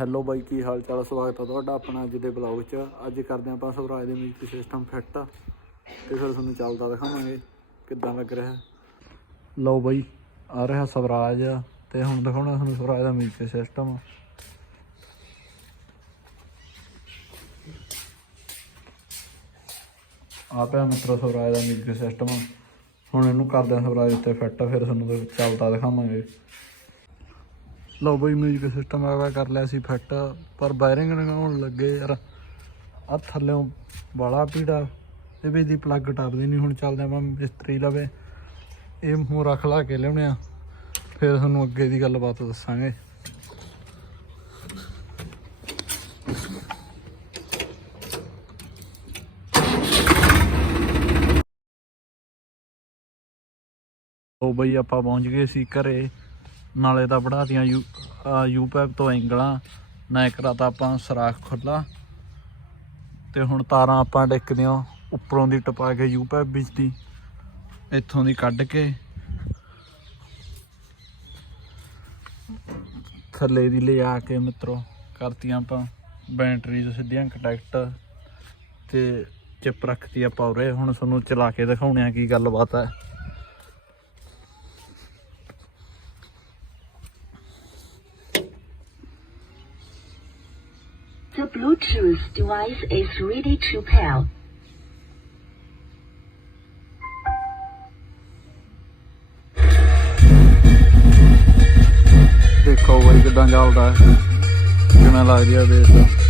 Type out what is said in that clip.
Hello ਬਾਈ, ਕੀ ਹਾਲ ਚਾਲ ਸਵਾਗਤ ਹੈ ਤੁਹਾਡਾ ਆਪਣਾ ਅੱਜ ਦੇ ਬਲੌਗ 'ਚ। ਅੱਜ ਕਰਦੇ ਹਾਂ ਆਪਾਂ ਸਵਰਾਜ ਦੇ ਮਿਊਜ਼ਿਕ ਸਿਸਟਮ ਫਿੱਟ ਤੇ ਫਿਰ ਤੁਹਾਨੂੰ ਚੱਲਦਾ ਦਿਖਾਵਾਂਗੇ ਕਿੱਦਾਂ ਲੱਗ ਰਿਹਾ। ਲਓ ਬਾਈ, ਆ ਰਿਹਾ ਸਵਰਾਜ ਤੇ ਹੁਣ ਦਿਖਾਉਣਾ ਤੁਹਾਨੂੰ ਸਵਰਾਜ ਦਾ ਮਿਊਜ਼ਿਕ ਸਿਸਟਮ ਆ ਪਿਆ ਮਿੱਤਰੋ ਸਵਰਾਜ ਦਾ ਮਿਊਜ਼ਿਕ ਸਿਸਟਮ ਹੁਣ ਇਹਨੂੰ ਕਰਦੇ ਹਾਂ ਸਵਰਾਜ ਉੱਤੇ ਫਿੱਟ ਫਿਰ ਤੁਹਾਨੂੰ ਚੱਲਦਾ ਦਿਖਾਵਾਂਗੇ। ਲਓ ਬਈ ਮਿਊਜ਼ਿਕ ਸਿਸਟਮ ਆ ਕਰ ਲਿਆ ਸੀ ਫਿੱਟ ਪਰ ਵਾਇਰਿੰਗ ਲਗਾਉਣ ਲੱਗੇ ਯਾਰ। ਆ ਥੱਲੇੋਂ ਵਾਲਾ ਪੀੜਾ, ਇਹ ਵੀ ਦੀ ਪਲੱਗ ਟੱਪਦੀ ਨਹੀਂ ਹੁਣ ਚੱਲਦੇ ਆਪਾਂ ਮਿਸਤਰੀ ਲਵੇ। ਇਹ ਮੂੰਹ ਰੱਖ ਲਾ ਕੇ ਲਿਆਉਣੇ ਆ। ਫਿਰ ਤੁਹਾਨੂੰ ਅੱਗੇ ਦੀ ਗੱਲਬਾਤ ਦੱਸਾਂਗੇ। ਉਹ ਬਈ ਆਪਾਂ ਪਹੁੰਚ ਗਏ ਸੀ ਘਰੇ। ਨਾਲੇ ਤਾਂ ਪੜਾਤੀਆਂ ਯੂ ਆਹ ਯੂ ਪੈਪ ਤੋਂ ਐਂਗਲਾਂ ਨਾ ਕਰਾਤਾ ਆਪਾਂ ਸਰਾਖ ਖੁੱਲਾ ਤੇ ਹੁਣ ਤਾਰਾਂ ਆਪਾਂ ਡਿੱਕਦੀਆਂ, ਉੱਪਰੋਂ ਦੀ ਟਪਾ ਕੇ ਯੂ ਪੈਪ ਵਿੱਚ ਦੀ ਇੱਥੋਂ ਦੀ ਕੱਢ ਕੇ। ਥੱਲੇ ਦੀ ਲਿਆ ਕੇ ਮਿੱਤਰੋ, ਕਰਤੀਆਂ ਆਪਾਂ ਬੈਟਰੀ ਤੋਂ ਸਿੱਧੀਆਂ ਕੰਟੈਕਟ। ਤੇ ਚਿਪ ਰੱਖਤੀ ਆਪਾਂ ਉਰੇ, ਹੁਣ ਤੁਹਾਨੂੰ ਚਲਾ ਕੇ ਦਿਖਾਉਣੇ ਆ ਕੀ ਗੱਲਬਾਤ ਹੈ। The Bluetooth device is ready to pair. देखो वही किदा चलता है किमें लग रही है बेस